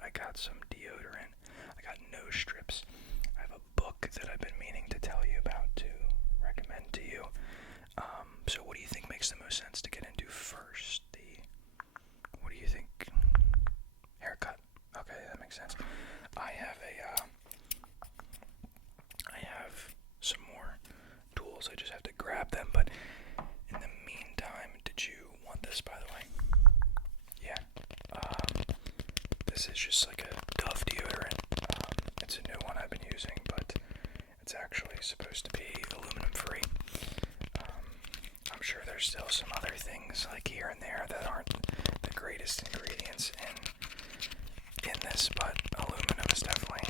I got some deodorant. I got nose strips. I have a book that I've been meaning to tell you about, to recommend to you. So what do you think makes the most sense to get into first? What do you think? Haircut. Okay, that makes sense. I have some more tools. I just have to grab them. But in the meantime, did you want this, by the way? Yeah. This is just like a Dove deodorant. It's a new one I've been using, but it's actually supposed to be aluminum free. I'm sure there's still some other things like here and there that aren't the greatest ingredients in this, but aluminum is definitely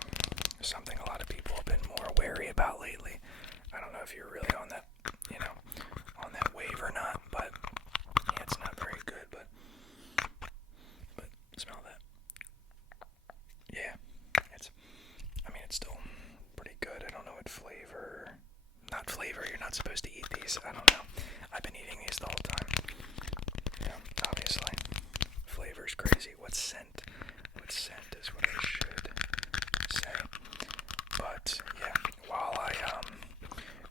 something a lot of people have been more wary about lately. I don't know if you're really on that, on that wave or not, but yeah, it's not very good, but smell that. Yeah, it's still pretty good. I don't know what flavor, not flavor, you're not supposed to eat these, I don't know. I've been eating these the whole time. Yeah, obviously. Flavor's crazy. What scent? What scent is what I should say. But, yeah, while I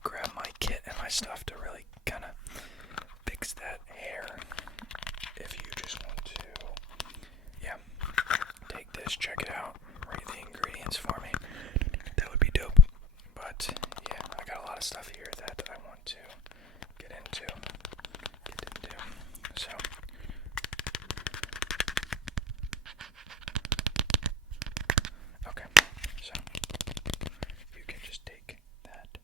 grab my kit and my stuff to really kind of fix that hair, if you just want to, yeah, take this, check it out, read the ingredients for me, that would be dope. But, yeah, I got a lot of stuff here that I want to get into. So, okay, so you can just take that.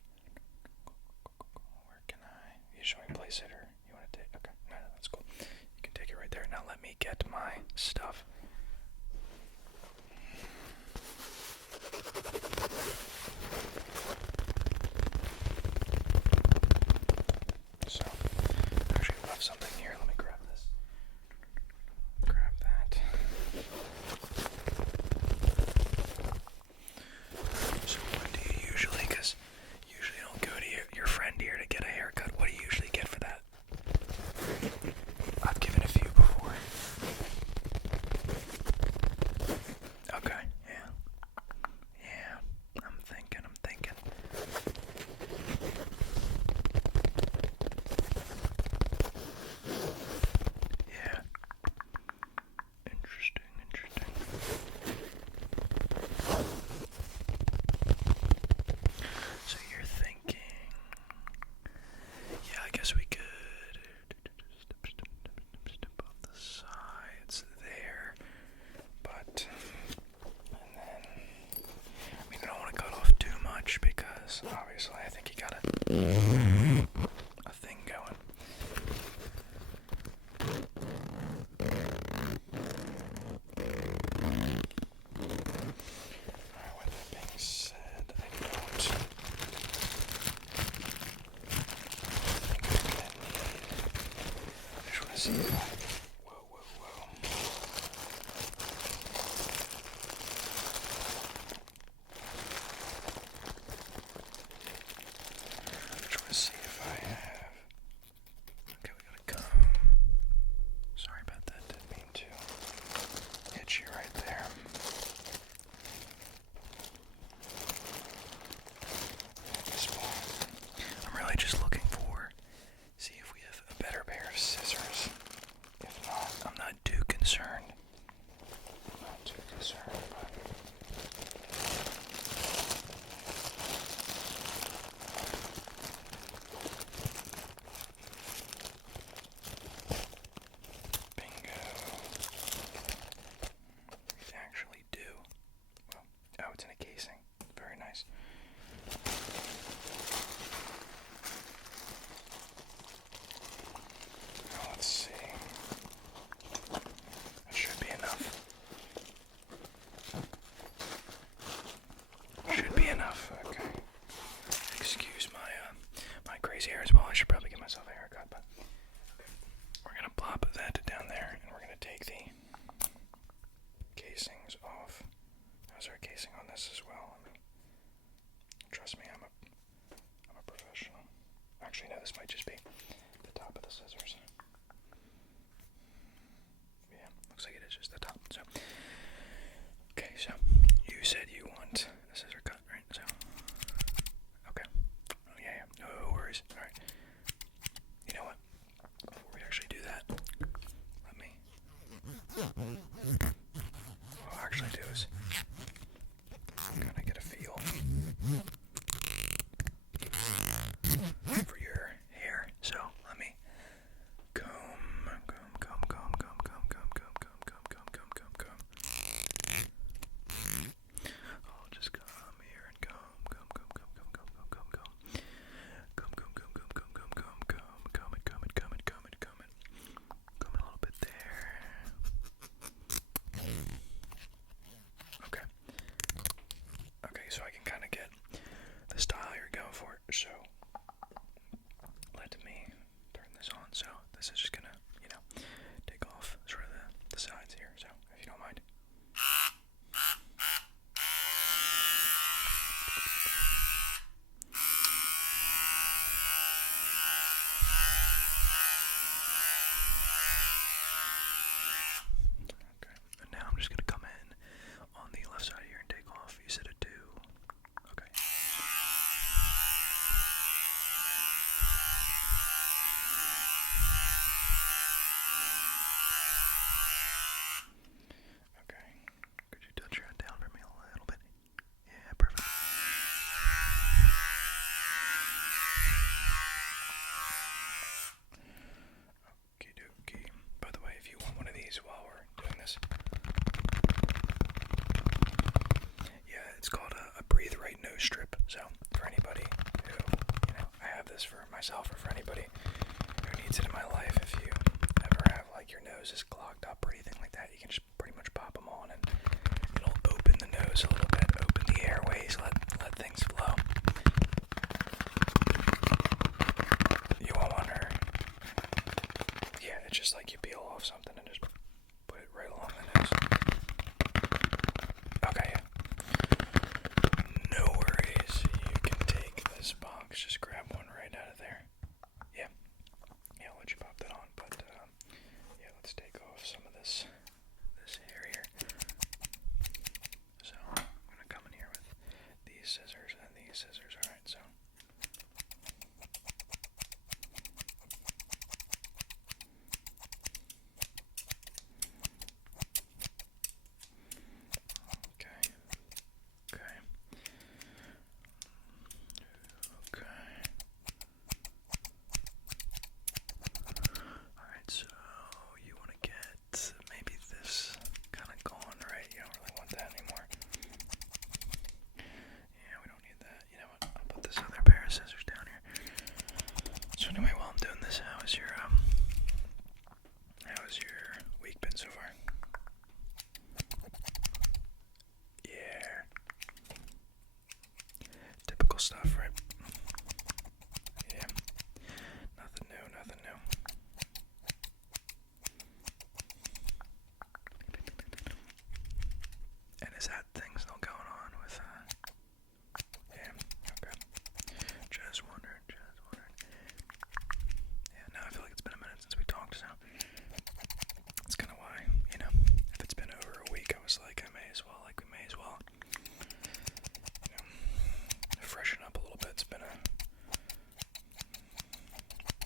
Where can you show me place it, or you want to take? Okay, no, that's cool. You can take it right there. Now let me get my stuff. So, actually, I left something here. Let me grab this. Grab that. So, what do you usually? Because usually you don't go to your friend here to get a haircut. What do you usually get for that? I've given a few before. Okay, yeah. Yeah, I'm thinking. Yeah. Interesting. So you're thinking, yeah, I guess we could step off the sides there, but, and then, I don't want to cut off too much because obviously I think you got a thing going. Alright, with that being said, I just want to see if I... Whoa. I just want to see if I have... Okay, we got a comb. Sorry about that, didn't mean to hit you right there. I'm really just looking for, see if we have a better pair of scissors. If not, I'm not too concerned. But bingo. We actually do. Well, oh, it's in a casing. Very nice. Now let's see. That should be enough. Should be enough. Okay. Excuse my crazy hair as well. I should probably get myself a haircut, but okay. We're gonna plop that down there, and we're gonna take the casings off. How's our casing on this as well? Trust me, I'm a professional. Actually, no, this might just be the top of the scissors. Yeah, looks like it is just the top. So, I'm just gonna take this off. Just like that. Okay. We're gonna plop that down there, and we're gonna take the casings off. How's our casing on this as well? Trust me, I'm a professional. Actually, no, this might just be the top of the scissors. Yeah, looks like it is just the top. So, What I'll actually do is kind of get a feel for your hair. So let me comb. I'll just come here and comb it a little bit there. Okay, so I can kind of get the style you're going for. So let me turn this on. So this is just gonna, take off sort of the sides here. So if you don't mind. Okay, and now I'm just gonna come in on the left side here and take off. You said a 2. Okay. Okay. Could you touch your head down for me a little bit? Yeah, perfect. Okie dokie. By the way, if you want one of these while we're doing this, yeah, it's called a breathe right nose strip. So for anybody who, I have this for myself or for anybody who needs it in my life, if you ever have like your nose is clogged up or anything like that, you can just pretty much pop them on and it'll open the nose a little bit, open the airways, let things flow. You won't wonder. Yeah, it's just like you peel off something and just put it right along the nose. Okay, yeah. No worries. You can take this box, just grab one right out of there. Yeah. Yeah, I'll let you pop that on, but yeah, let's take off some of this hair here. So I'm gonna come in here with these scissors and these scissors. Alright, so okay. Alright, so you want to get maybe this kind of gone, right? You don't really want that anymore. Yeah, we don't need that. You know what? I'll put this other pair of scissors down here. So anyway, while I'm doing this, how has your week been so far? Yeah. Typical stuff, right? Yeah. Nothing new. And is that thing still going on with, yeah, okay. Just wondering. Yeah, now I feel like it's been a minute since we talked, so that's kind of why, if it's been over a week, I was like, we may as well, freshen up a little bit. It's been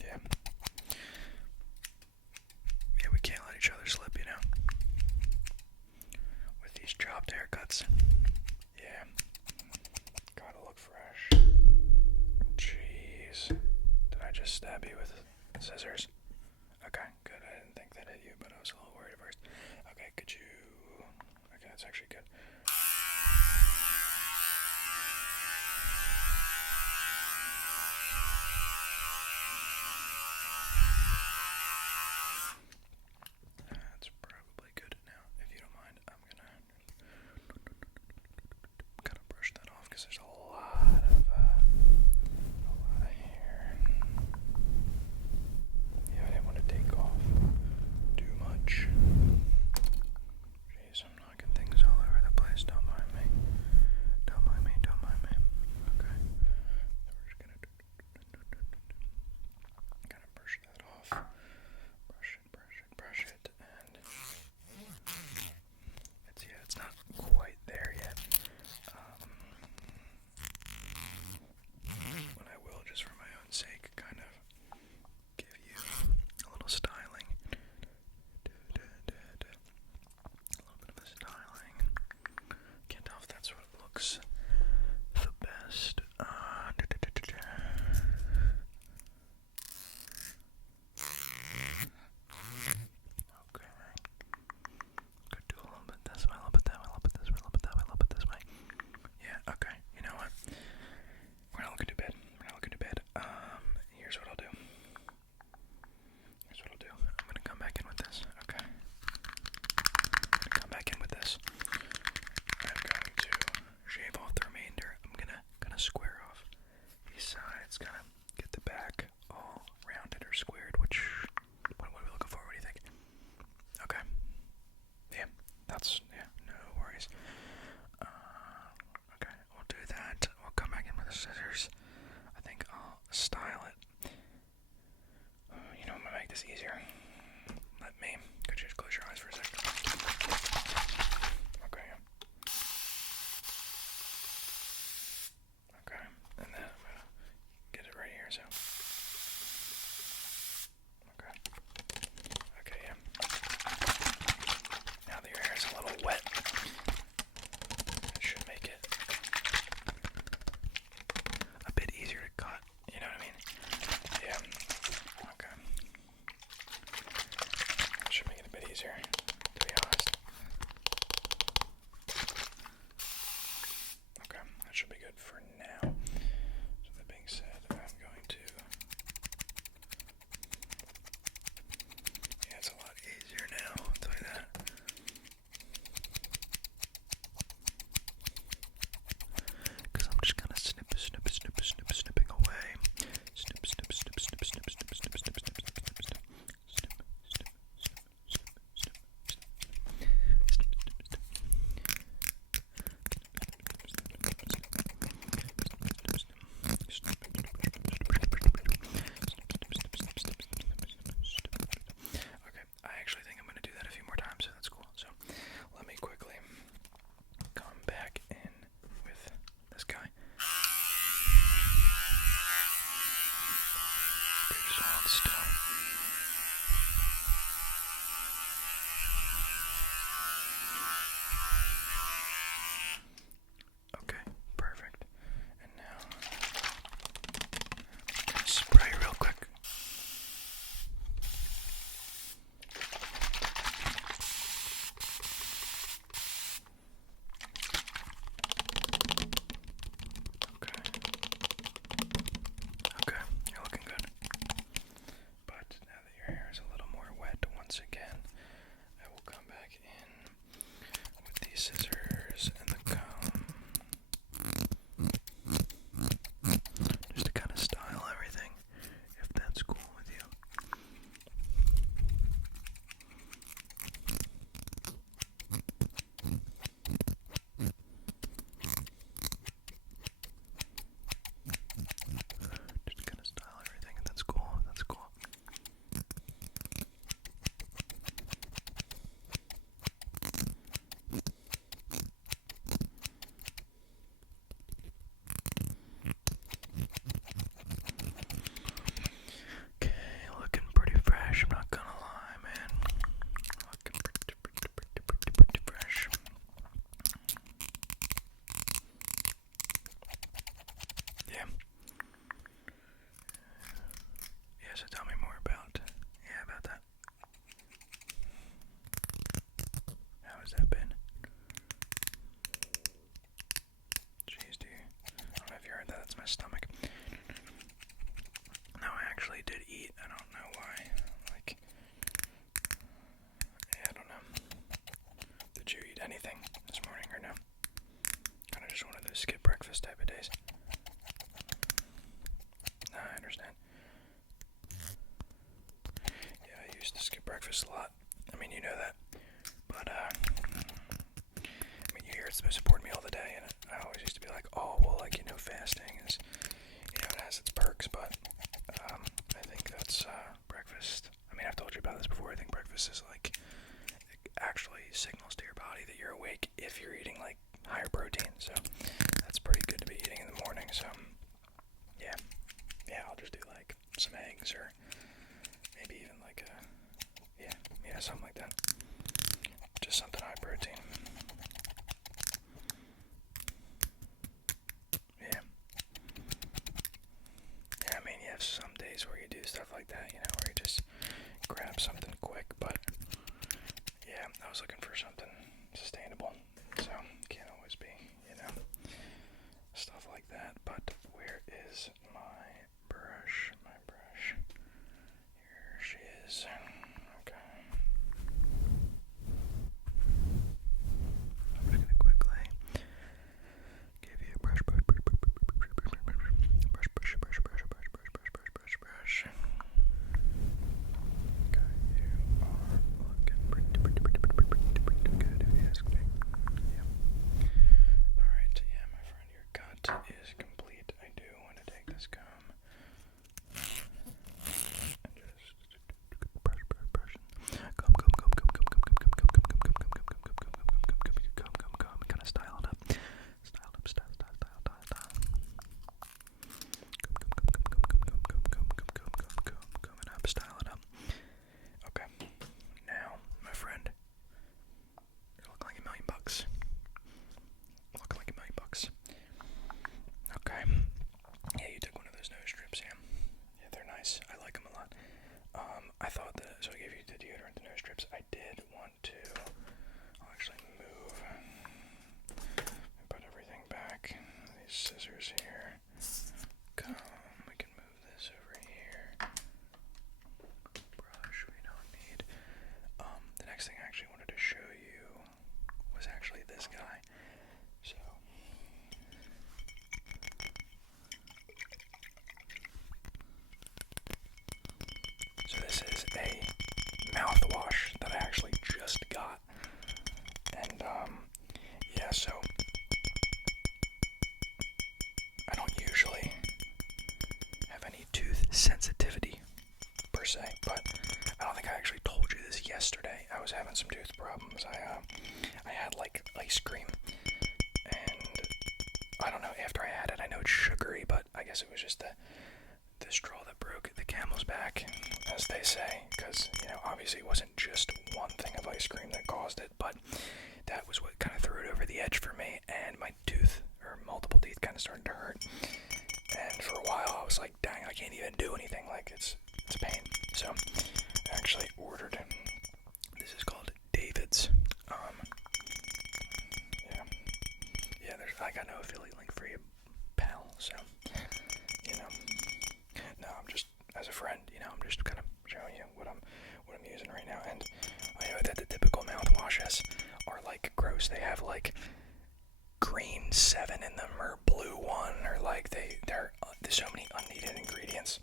yeah, we can't let each other slip, with these chopped haircuts. Yeah, gotta look fresh. Jeez, did I just stab you with scissors? Okay, good. I didn't think that hit you, but I was a little worried at first. Okay, could you... Okay, that's actually good. That's probably good now. If you don't mind, I'm gonna kind of brush that off because there's a lot of hair. Yeah, I didn't want to take off too much. Jeez, I'm knocking things all over the place. Don't mind me. Okay. So we're just gonna kind of brush that off. Brush it, and it's not quite there yet. Okay, you know what? We're not looking too bad. Here's what I'll do. I'm gonna come back in with this. Okay. I'm going to shave off the remainder. I'm gonna square off these sides, kind of get the back all rounded or squared. What are we looking for? What do you think? Okay. Yeah, no worries. Okay, we'll do that. We'll come back in with the scissors. I think I'll style it. I'm gonna make this easier. Could you just close your eyes for a second? Okay. Okay, and then I'm gonna get it right here, so. Okay, yeah. Now that your hair is a little wet, it should make it a bit easier to cut, you know what I mean? Yeah. Okay. It should make it a bit easier, to be honest. Okay, that should be good for now. So that being said, I'm going to... Yeah, it's a lot easier now, I'll tell you that. Because I'm just kind of snipping away. Snip. Okay, I actually think I'm going to do that a few more times, so that's cool. So let me quickly come back in with this guy. Pretty solid still. Okay, perfect. And now, I'm gonna spray real quick. Okay, you're looking good. But now that your hair is a little more wet, once again, I will come back in with these scissors and the comb. Just to kind of style everything, if that's cool with you. Just kind of style everything, and that's cool. Okay, looking pretty fresh, I'm not gonna lie, man. Looking pretty fresh. Yeah. Yeah, so tell me more about that. How has that been? Jeez, dude. I don't know if you heard that, that's my stomach. No, I actually did eat. I don't know why. I don't know. Did you eat anything this morning or no? Kind of just one of those skip breakfast type of days. No, I understand. Yeah, I used to skip breakfast a lot. I mean, you know that. But, you hear it's the most important meal of the day, and I always used to be like, oh, well, fasting is, it has its perks, but, I think that's, breakfast. I mean, I've told you about this before. I think breakfast is, actually signals to your body that you're awake if you're eating, higher protein, so that's pretty good to be eating in the morning, so, yeah, I'll just do, some eggs, or maybe even, something like that, just something high protein. Yeah, I mean, you have some days where you do stuff like that, where you just grab something quick, but, yeah, I was looking for something sustainable, so, can't always be, scissors here. Come, we can move this over here. Brush we don't need. The next thing I actually wanted to show you was actually this guy. So this is a mouthwash that I actually just got. And yeah, so I don't usually have any tooth sensitivity per se, but I don't think I actually told you this yesterday. I was having some tooth problems. I had like ice cream, and I don't know, after I had it, I know it's sugary, but I guess it was just the straw that broke the camel's back, as they say, because, you know, obviously it wasn't just one thing of ice cream that caused it, but that was what kind of threw it over the edge for me, and my tooth, or multiple teeth, kind of started to hurt. And for a while I was like, dang, I can't even do anything, like it's a pain. So I actually ordered, this is called David's. Yeah, I got no affiliate link for you, pal, so, you know, no, I'm just, as a friend, you know, I'm just kind of showing you what I'm using right now. And I know that the typical mouthwashes are like gross. They have like green 7 in them, or blue 1, or like there's so many unneeded ingredients.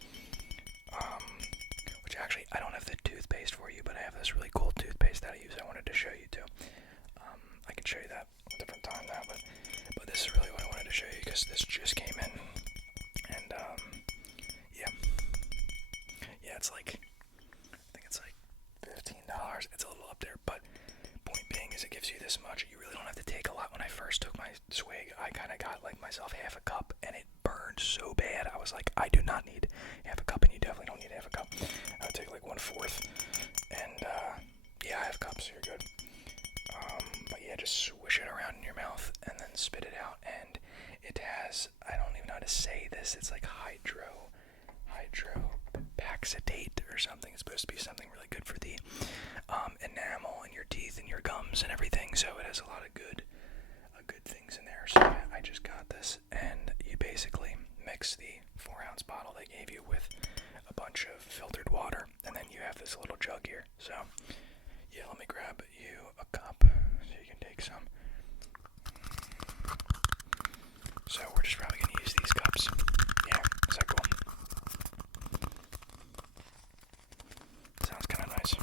Which actually, I don't have the toothpaste for you, but I have this really cool toothpaste that I use. I wanted to show you too. I can show you that a different time now, but this is really what I wanted to show you, because this just came in, and yeah, it's like, I think it's like $15. It's a little up there, but point being is it gives you this much. You really don't have to take a lot. When I first took my swig, I kind of got like myself half a cup, and it burned so bad. I was like, I do not need half a cup, and you definitely don't need half a cup. I would take like 1/4, and yeah, half a cup, so you're good. But yeah, just swish it around in your mouth and then spit it out, and it has, I don't even know how to say this, it's like hydropaxitate or something. It's supposed to be something really good for the enamel in your teeth and your gums and everything, so it has a lot of good things in there. So yeah, I just got this, and you basically mix the 4-ounce bottle they gave you with a bunch of filtered water, and then you have this little jug here. So yeah, let me grab you a cup so you can take some. So we're just probably going to use these cups. Yeah, is that cool? Sounds kind of nice.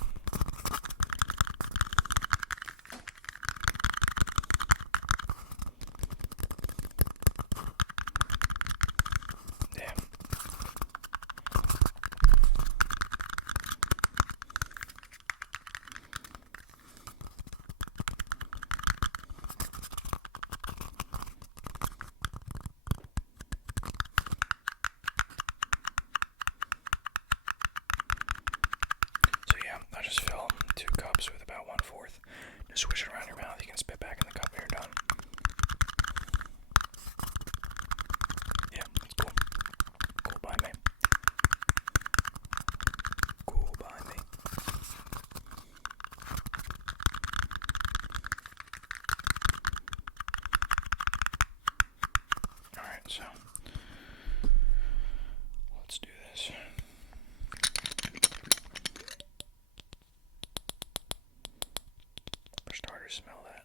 Yeah. So yeah, I just fill 2 cups with about 1/4. Just swish it around your mouth. You can spit back in the cup when you're done. Yeah, that's cool. Cool by me. Cool by me. Alright, so let's do this. For starters, smell that.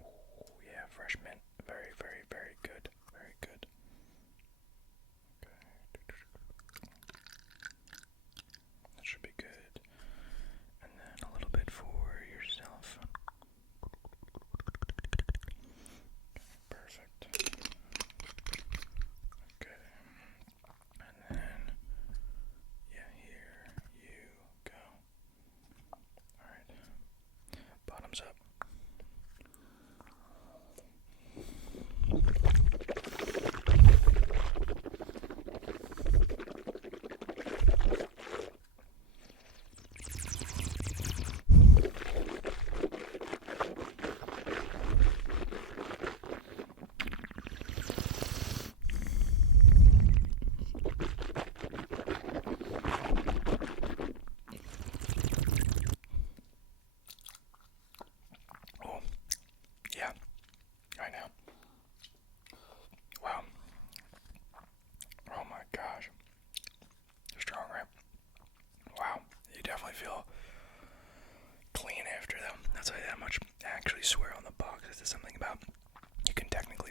Oh yeah, fresh mint. Very, very, very good. Very good. Okay. That should be good. And then a little bit for yourself. Perfect. Okay. And then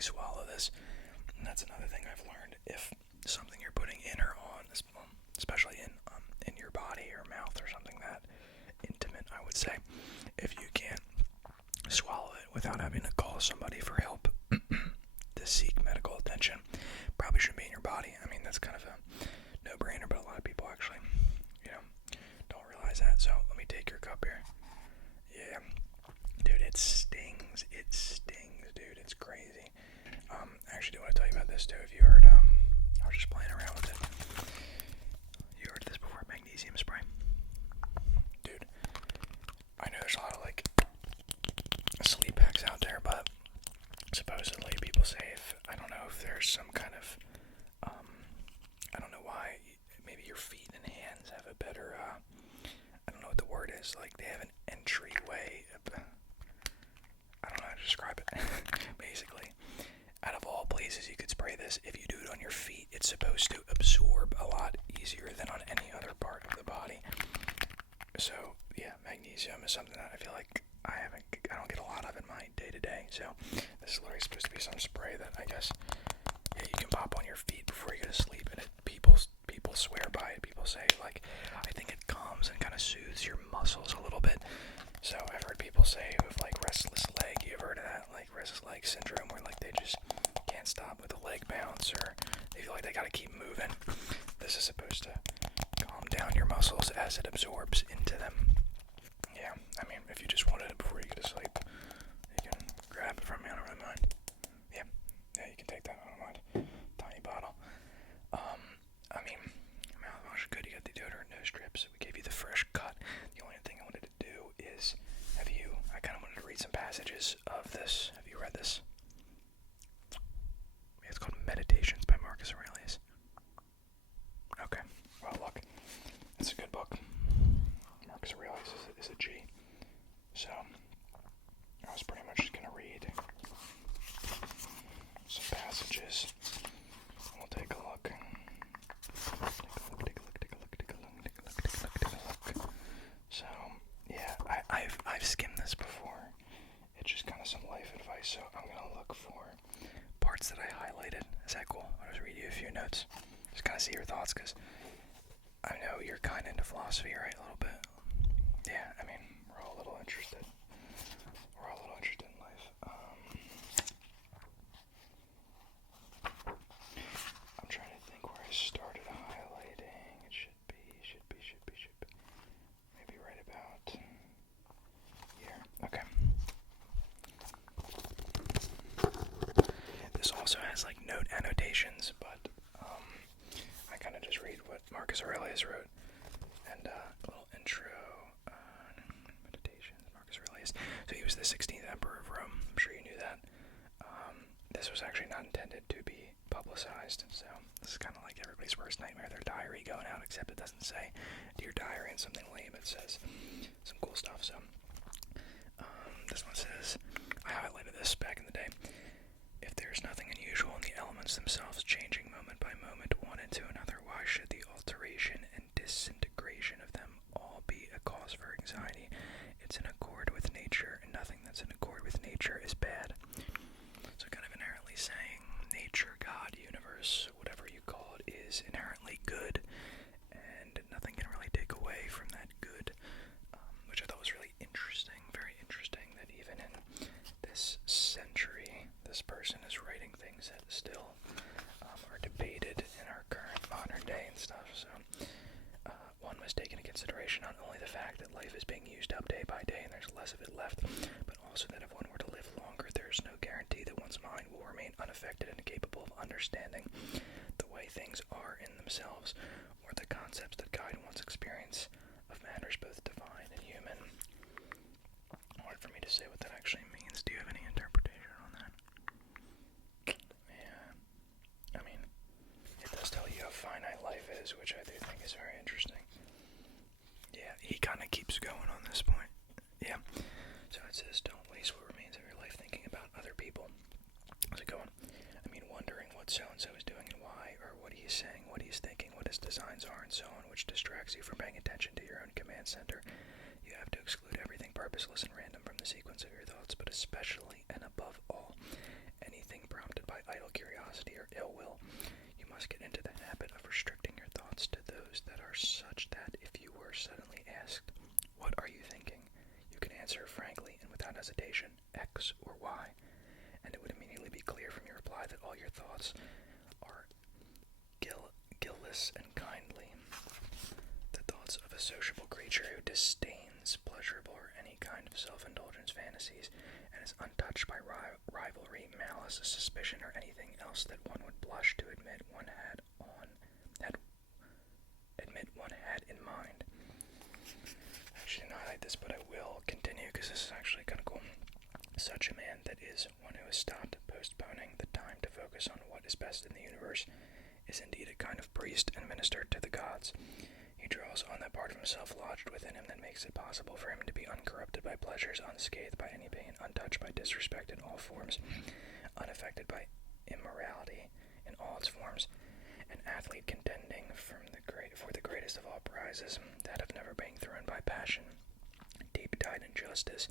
actually swallow this. And that's another thing I've learned. If something you're putting in or on, especially in your body or mouth or something that intimate, I would say, if you can't swallow it without having to call somebody for help to seek medical attention, probably shouldn't be in your body. I mean, that's kind of a no-brainer, but a lot of people actually, don't realize that. So let me take your cup here. Yeah, dude, it stings. It stings, dude. It's crazy. I actually do want to tell you about this too. If you heard, I was just playing around with it. You heard this before? Magnesium spray, dude. I know there's a lot of like sleep hacks out there, but supposedly people say I don't know if there's some kind of I don't know why, maybe your feet and hands have a better I don't know what the word is, like they have an entryway. I don't know how to describe it. Basically, out of all places you could spray this, if you do it on your feet, it's supposed to absorb a lot easier than on any other part of the body. So yeah, magnesium is something that I feel like I don't get a lot of in my day-to-day. So this is literally supposed to be some spray that I guess you can pop on your feet before you go to sleep, and people swear by it. People say, like, I think it calms and kind of soothes your muscles a little bit. So I've heard people say with like restless leg, you've heard of that, like restless leg syndrome, where like they just can't stop with a leg bounce, or they feel like they gotta keep moving. This is supposed to calm down your muscles as it absorbs into them. Yeah, I mean, if you just wanted it before you go to sleep, you can grab it from me, I don't really mind. Yeah, you can take that, I don't mind. Tiny bottle. I mean, mouthwash is good. You got the deodorant, no strips. We gave you the fresh cut. The only thing I wanted to do is I kind of wanted to read some passages of this. Have you read this? It's called Meditations by Marcus Aurelius. Okay, well, look, it's a good book. Marcus Aurelius is a G. So, I was pretty much just going to read some passages. We'll take a look. So, yeah, I've skimmed this before. It's just kind of some life advice, so I'm going to look for parts that I highlighted. Is that cool? I'll just read you a few notes. Just kind of see your thoughts, because I know you're kind of into philosophy, right? A little bit. Yeah, I mean, we're all a little interested. We're all a little interested in life. I'm trying to think where I started highlighting. It should be. Maybe right about here. Okay. This also has like note annotations, but I kind of just read what Marcus Aurelius wrote. And a little intro. Meditations, Marcus Aurelius. So he was the 16th emperor of Rome. I'm sure you knew that. This was actually not intended to be publicized, so this is kind of like everybody's worst nightmare, their diary going out, except it doesn't say Dear Diary and something lame. It says some cool stuff. So this one says, I highlighted this back in the day. If there's nothing unusual in the elements themselves changing moment by moment one into another, why should the alteration and disintegration of them all be a cause for anxiety? It's in accord with nature, and nothing that's in accord with nature is bad. So kind of inherently saying nature, God, universe, whatever you call it, is inherently good, and nothing can really take away from that good, which I thought was really interesting, very interesting, that even in this century, this person is writing things that still are debated in our current modern day and stuff. So one must take into consideration not only the fact that life is being used up day by day and there's less of it left, but also that if one were to live longer, there's no guarantee that one's mind will remain unaffected and capable of understanding the way things are in themselves, or the concepts that guide one's experience of matters both divine and human. Hard for me to say what that actually means. Do you have any interpretation on that? Yeah. I mean, it does tell you how finite life is, which I do think is very interesting. Yeah, he kind of keeps going on this point. Yeah. So it says, don't waste what remains of your life thinking about other people. How's it going? I mean, wondering what so-and-so is doing and why, or what he's saying, what he's thinking, what his designs are, and so on, which distracts you from paying attention to your own command center. You have to exclude everything purposeless and random from the sequence of your thoughts, but especially and above all, anything prompted must get into the habit of restricting your thoughts to those that are such that if you were suddenly asked, "What are you thinking?" you can answer frankly and without hesitation, X or Y, and it would immediately be clear from your reply that all your thoughts are guileless and kindly. The thoughts of a sociable creature who disdains pleasurable or any kind of self-indulgence fantasies and is untouched by rivalry, malice, suspicion, or anything else that one would blush to admit one had in mind. I actually didn't highlight this, but I will continue because this is actually kind of cool. Such a man that is one who has stopped postponing the time to focus on what is best in the universe is indeed a kind of priest and minister to the gods. He draws on that part of himself lodged within him that makes it possible for him to be uncorrupted by pleasures, unscathed by any pain, untouched by disrespect in all forms, unaffected by immorality in all its forms, an athlete contending for the greatest of all prizes, that of never being thrown by passion, deep-dyed in justice,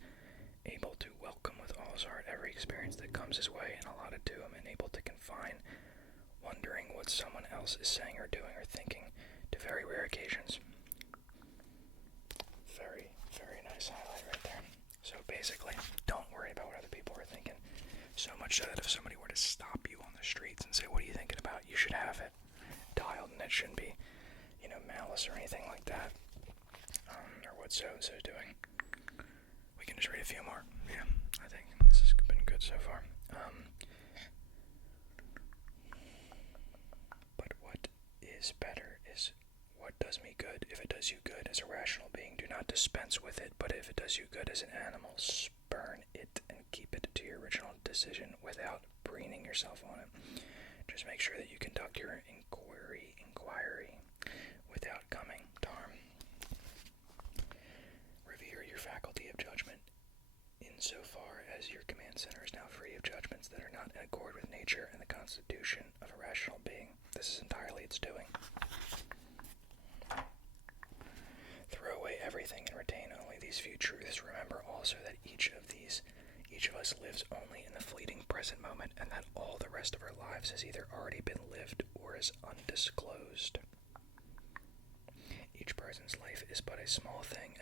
able to welcome with all his heart every experience that comes his way and allotted to him, and able to confine wondering what someone else is saying or doing or thinking to very rare occasions. Very, very nice highlight right there. So basically, don't worry about what other people are thinking. So much so that if somebody were to stop you on the streets and say, "What are you thinking about?" you should have it dialed, and it shouldn't be, malice or anything like that, or what so-and-so is doing. We can just read a few more. Yeah, I think this has been good so far. But what is better is what does me good. If it does you good as a rational being, do not dispense with it, but if it does you good as an animal, spurn it and keep it to your original decision without preening yourself on it. Just make sure that you conduct your inquiry without coming to harm. Revere your faculty of judgment insofar as your command center is now free of judgments that are not in accord with nature and the constitution of a rational being. This is entirely its doing. Throw away everything and retain only these few truths. Remember also that each of us lives only in the fleeting present moment, and that all the rest of our lives has either already been lived or is undisclosed. Each person's life is but a small thing,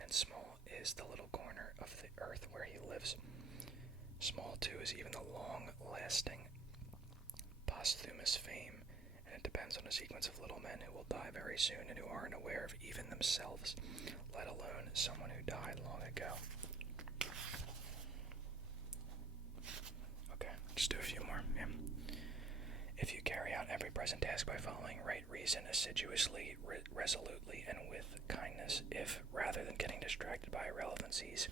and small is the little corner of the earth where he lives. Small, too, is even the long-lasting posthumous fame, and it depends on a sequence of little men who will die very soon and who aren't aware of even themselves, let alone someone who died long ago. Okay, just do a few more. Yeah. If you carry out every present task by following right reason assiduously, resolutely, and with kindness, if, rather than getting distracted by irrelevancies,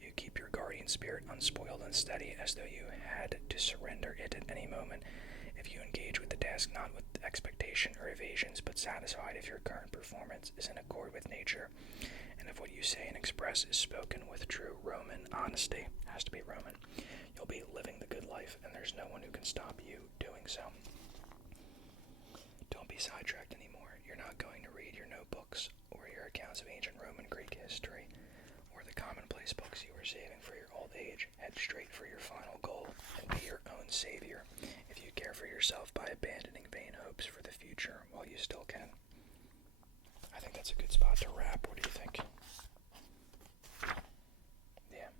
you keep your guardian spirit unspoiled and steady as though you had to surrender it at any moment, if you engage with the task not with expectation or evasions, but satisfied if your current performance is in accord with nature, and if what you say and express is spoken with true Roman honesty, has to be Roman, you'll be living the good life, and there's no one who can stop you doing so. Don't be sidetracked anymore. You're not going to read your notebooks or your accounts of ancient Roman Greek history or the commonplace books you were saving for your old age. Head straight for your final goal and be your own savior if you care for yourself by abandoning vain hopes for the future while you still can. I think that's a good spot to wrap. What do you think? Yeah.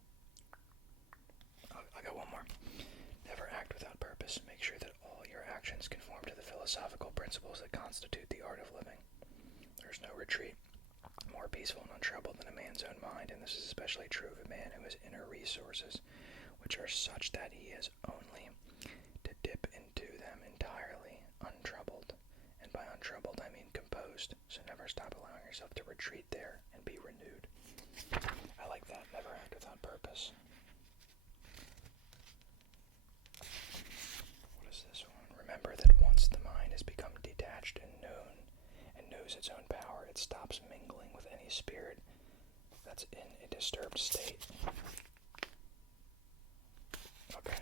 I got one more. Never act without purpose. Make sure that all your actions conform to the philosophical principles that constitute the art of living. There's no retreat more peaceful and untroubled than a man's own mind, and this is especially true of a man who has inner resources, which are such that he has only to dip into them entirely, untroubled. And by untroubled, I mean composed, so never stop allowing yourself to retreat there and be renewed. I like that. Never act without purpose. What is this one? Remember that once the mind has become detached and knows its own power, it stops mingling with any spirit that's in a disturbed state. Okay,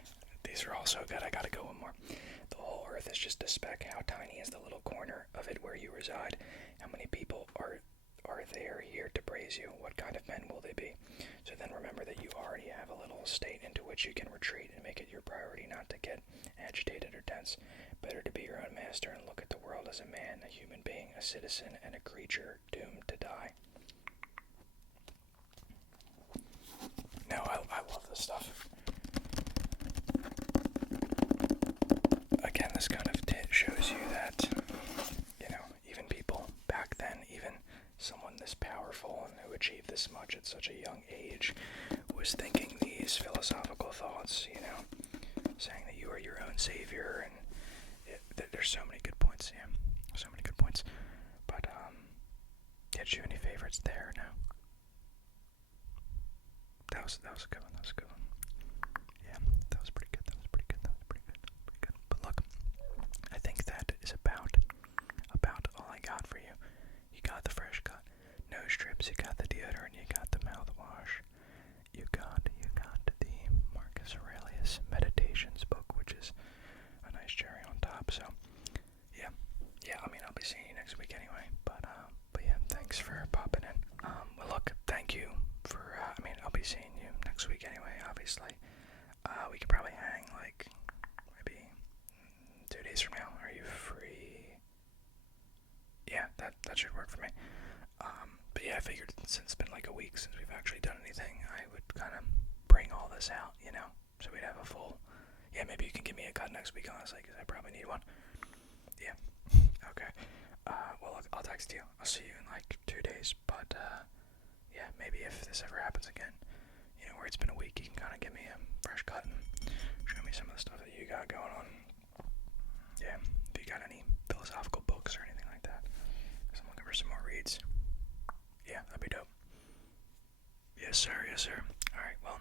these are also good. I gotta go one more. The whole earth is just a speck. How tiny is the little corner of it where you reside? How many people are there here to praise you? What kind of men will they be? So then remember that you already have a little state into which you can retreat and make it your priority not not to get agitated or tense. Better to be your own master and look at the world as a man, a human being, a citizen, and a creature doomed to die. No, I love this stuff. Again, this kind of shows you that, even people back then, even someone this powerful and who achieved this much at such a young age, was thinking these philosophical thoughts, saying that you are your own savior, and there's so many good points, so many good points. But, did you have any favorites there? No? That was a good one, Yeah, that was pretty good, But look, I think that is about all I got for you. You got the fresh cut nose strips, you got the deodorant, you got the mouthwash, you got the Marcus Aurelius Meditations book, which is a nice cherry on top. So yeah, I mean, I'll be seeing you next week anyway, but yeah, thanks for popping in. Well, look, thank you for, I'll be seeing you next week anyway, obviously. We could probably hang, like, maybe 2 days from now. Are you free? Yeah, that should work for me. But yeah, I figured since it's been like a week since we've actually done anything, I would kind of bring all this out, so we'd have a full, maybe you can give me a cut next week, honestly, because I probably need one. Yeah, okay. Well, look, I'll text you. I'll see you in like 2 days, but, yeah, maybe if this ever happens again, where it's been a week, you can kind of give me a fresh cut and show me some of the stuff that you got going on. Yeah, if you got any philosophical books or anything like that, because I'm looking for some more reads. Yeah, that'd be dope. Yes, sir. Alright, well,